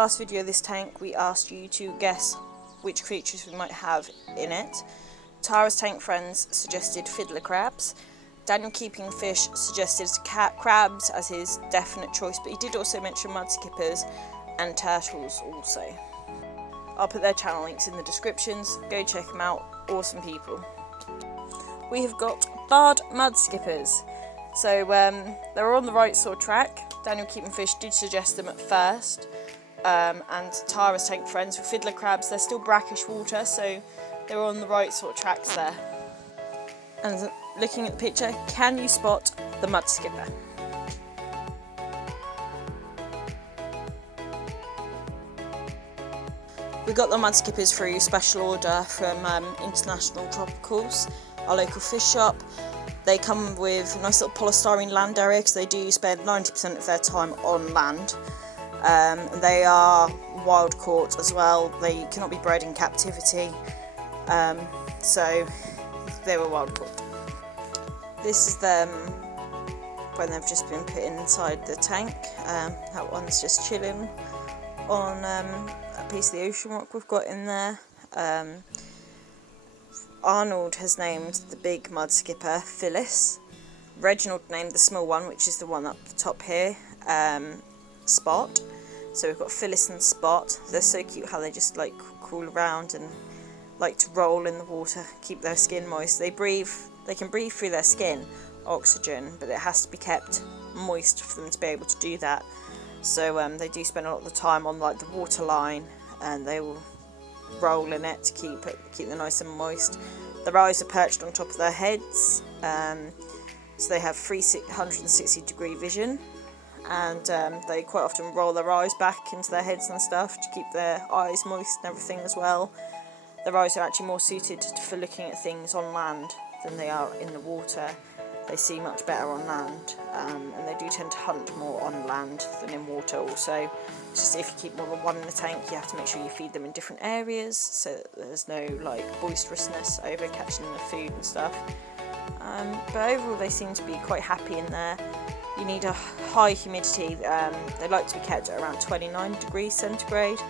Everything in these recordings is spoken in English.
last video of this tank, we asked you to guess which creatures we might have in it. Tara's tank friends suggested fiddler crabs. Daniel Keeping Fish suggested crabs as his definite choice, but he did also mention mudskippers and turtles also. I'll put their channel links in the descriptions, go check them out, awesome people. We have got barred mudskippers, so they're on the right sort of track. Daniel Keeping Fish did suggest them at first, and Tara's tank friends with fiddler crabs, they're still brackish water, so they're on the right sort of tracks there. And looking at the picture, can you spot the mudskipper? We got the mudskippers through special order from International Tropicals, our local fish shop. They come with a nice little polystyrene land area because they do spend 90% of their time on land. They are wild caught as well. They cannot be bred in captivity, so they were wild caught. This is them when they've just been put inside the tank. That one's just chilling on a piece of the ocean rock we've got in there. Arnold has named the big mudskipper Phyllis. Reginald named the small one, which is the one up the top here, Spot. So we've got Phyllis and Spot. They're so cute how they just like crawl around and like to roll in the water, keep their skin moist. They can breathe through their skin oxygen, but it has to be kept moist for them to be able to do that. So they do spend a lot of the time on like the water line, and they will roll in it to keep them nice and moist. Their eyes are perched on top of their heads, so they have 360-degree vision, and they quite often roll their eyes back into their heads and stuff to keep their eyes moist and everything as well. Their eyes are actually more suited for looking at things on land than they are in the water. They see much better on land, and they do tend to hunt more on land than in water also. It's just if you keep more than one in the tank, you have to make sure you feed them in different areas so that there's no like boisterousness over catching the food and stuff. But overall they seem to be quite happy in there. You need a high humidity. They like to be kept at around 29 degrees centigrade,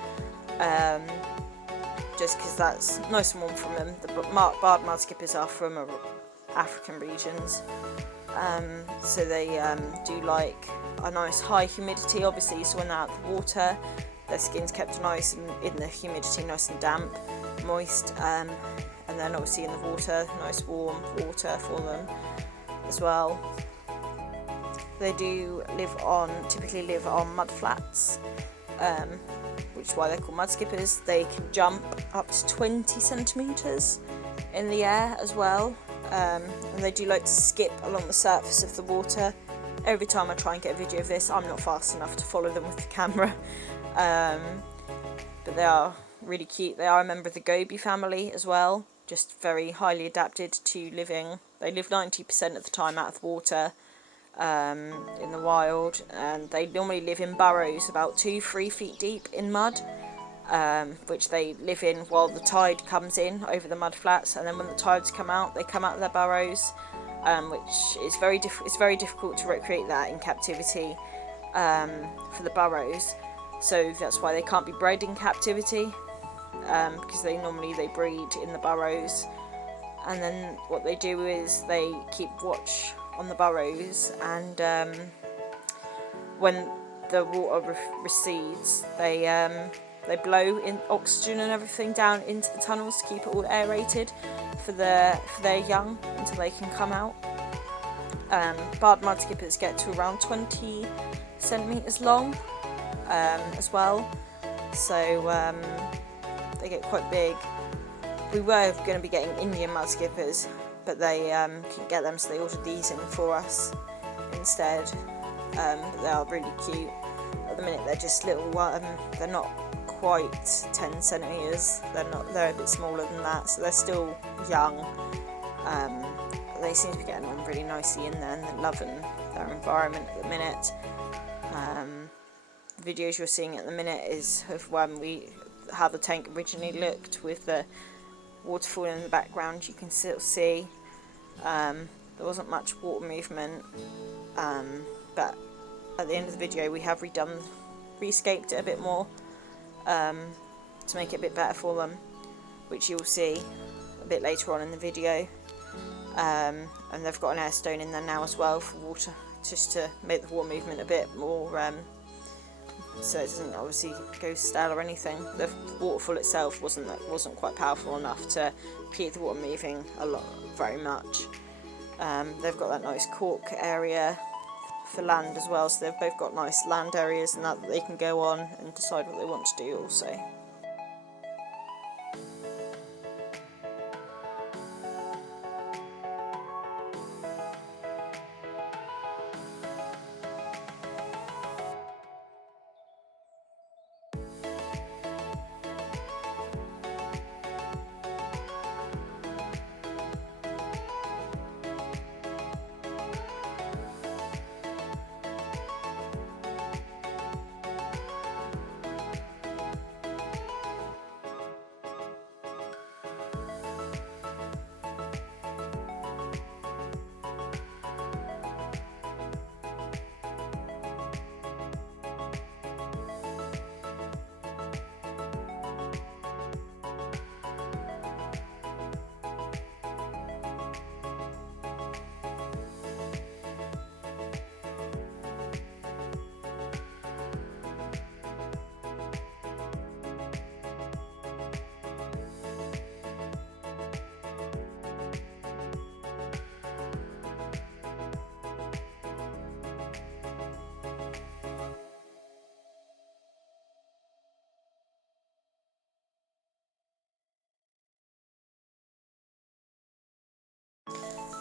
just because that's nice and warm from them. The barred mudskippers are from African regions, so they do like a nice high humidity, obviously, so when they're out of the water their skin's kept nice and in the humidity, nice and damp, moist, and then obviously in the water, nice warm water for them as well. They do typically live on mud flats, which is why they're called mudskippers. They can jump up to 20 centimetres in the air as well. And they do like to skip along the surface of the water. Every time I try and get a video of this, I'm not fast enough to follow them with the camera, but they are really cute. They are a member of the goby family as well, just very highly adapted to living. They live 90% of the time out of the water in the wild, and they normally live in burrows about 2-3 feet deep in mud, which they live in while the tide comes in over the mud flats, and then when the tides come out, they come out of their burrows, which is it's very difficult to recreate that in captivity for the burrows. So that's why they can't be bred in captivity, because they breed in the burrows. And then what they do is they keep watch on the burrows, and when the water recedes, they blow in oxygen and everything down into the tunnels to keep it all aerated for their young until they can come out. Barred mudskippers get to around 20 centimetres long as well, so they get quite big. We were going to be getting Indian mudskippers, but they couldn't get them, so they ordered these in for us instead. But they are really cute. At the minute they're just little, they're not quite 10 centimetres, they're a bit smaller than that, so they're still young. They seem to be getting on really nicely in there, and they're loving their environment at the minute. The videos you're seeing at the minute is of how the tank originally looked, with the waterfall in the background. You can still see there wasn't much water movement, but at the end of the video we have rescaped it a bit more, to make it a bit better for them, which you'll see a bit later on in the video. And they've got an air stone in there now as well for water, just to make the water movement a bit more, so it doesn't obviously go stale or anything. The waterfall itself wasn't quite powerful enough to keep the water moving very much. They've got that nice cork area for land as well, so they've both got nice land areas and that they can go on and decide what they want to do also.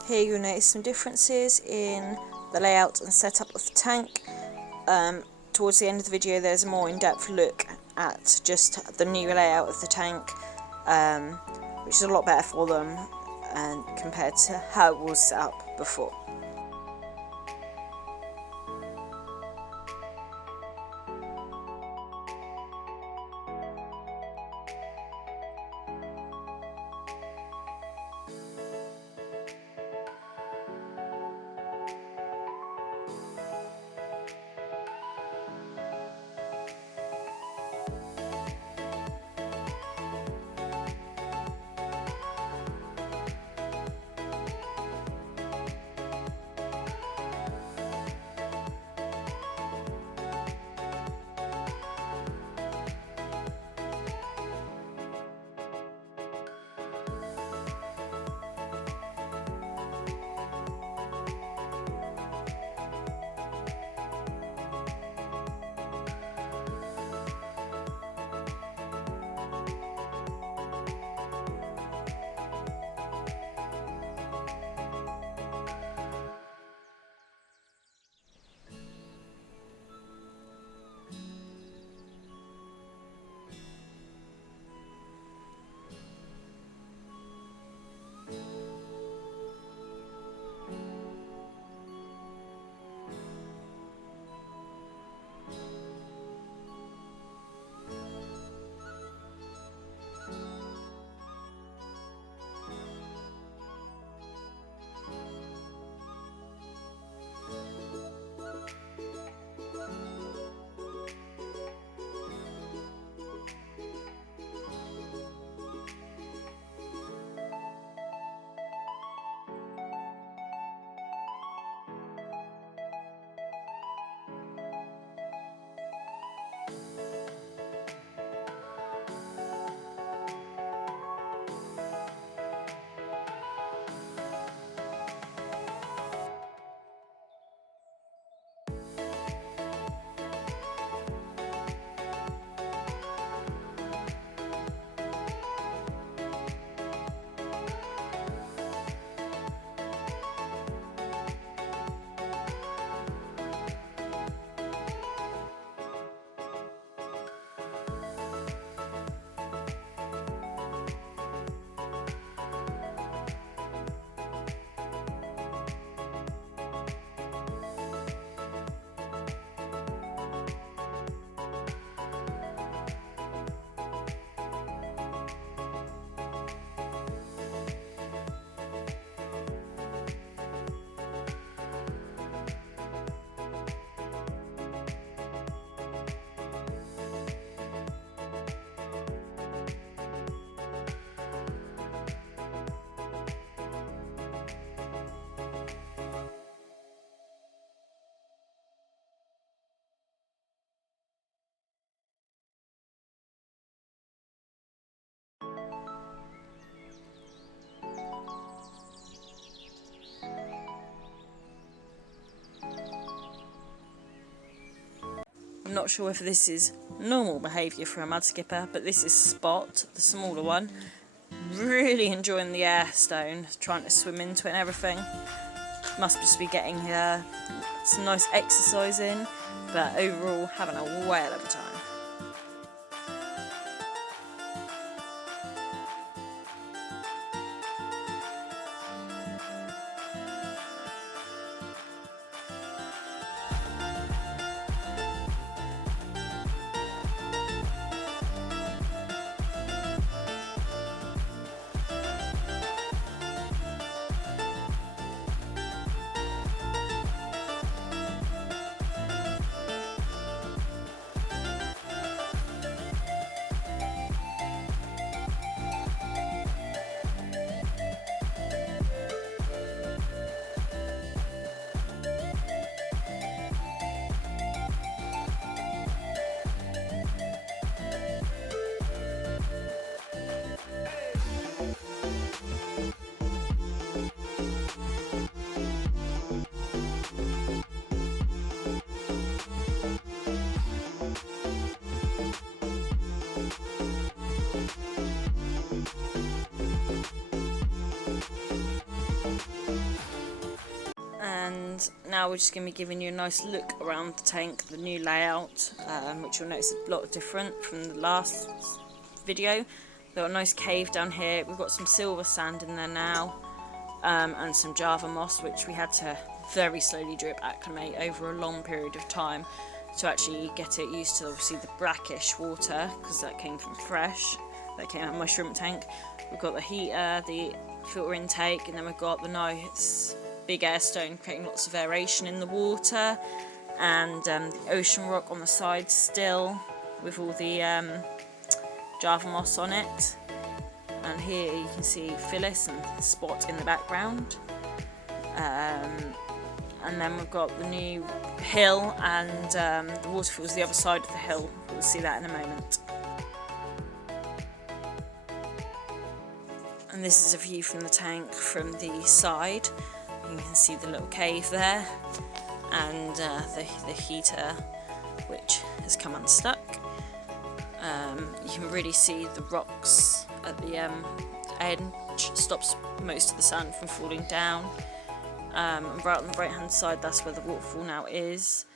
Here you'll notice some differences in the layout and setup of the tank. Towards the end of the video there's a more in-depth look at just the new layout of the tank, which is a lot better for them compared to how it was set up before. I'm not sure if this is normal behaviour for a mudskipper, but this is Spot, the smaller one. Really enjoying the air stone, trying to swim into it and everything. Must just be getting some nice exercise in, but overall having a whale of a time. And now we're just going to be giving you a nice look around the tank, the new layout, which you'll notice a lot different from the last video. We've got a nice cave down here, we've got some silver sand in there now, and some Java moss, which we had to very slowly drip acclimate over a long period of time to actually get it used to obviously the brackish water, because that came from fresh, that came out of my shrimp tank. We've got the heater, the filter intake, and then we've got the nice big air stone creating lots of aeration in the water, and the ocean rock on the side still with all the Java moss on it. And here you can see Phyllis and Spot in the background. And then we've got the new hill and the waterfall's the other side of the hill. We'll see that in a moment. And this is a view from the tank from the side. You can see the little cave there, and the heater which has come unstuck. You can really see the rocks at the edge, stops most of the sand from falling down. And right on the right hand side, that's where the waterfall now is.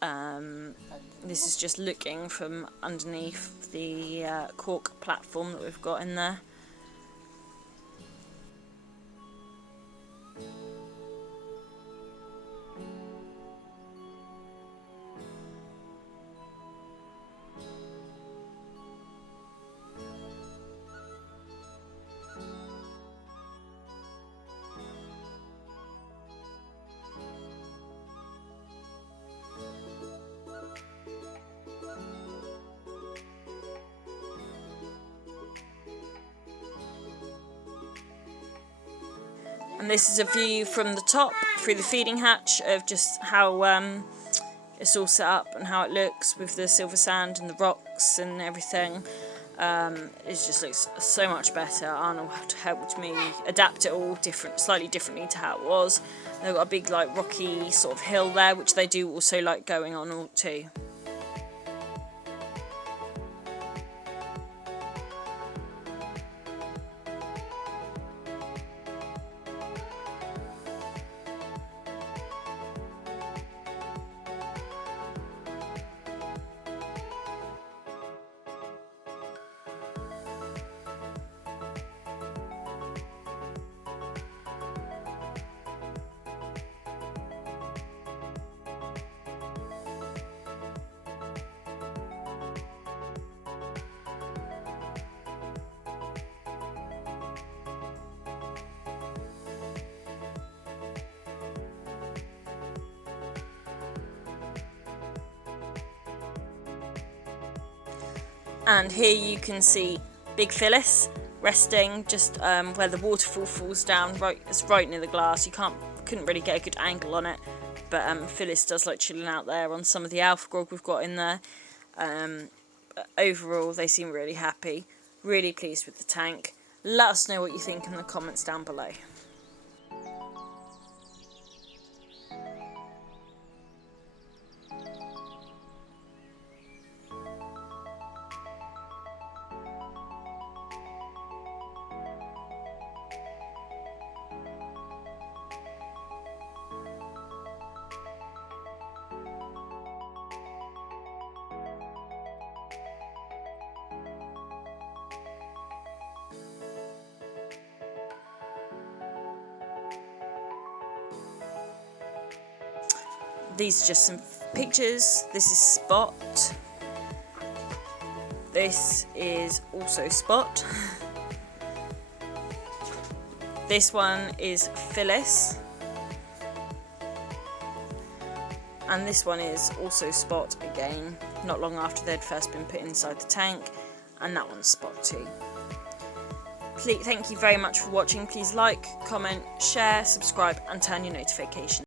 This is just looking from underneath the cork platform that we've got in there. And this is a view from the top through the feeding hatch of just how it's all set up and how it looks with the silver sand and the rocks and everything. It just looks so much better. Arnold helped me adapt it all slightly differently to how it was. They've got a big like rocky sort of hill there, which they do also like going on all too. And here you can see Big Phyllis resting just where the waterfall falls down. It's right near the glass. You couldn't really get a good angle on it, but Phyllis does like chilling out there on some of the alpha grog we've got in there. But overall, they seem really happy, really pleased with the tank. Let us know what you think in the comments down below. these are just some pictures. This is Spot. This is also Spot. This one is Phyllis. And this one is also Spot again, not long after they'd first been put inside the tank. And that one's Spot too. Please, thank you very much for watching. Please like, comment, share, subscribe and turn your notifications.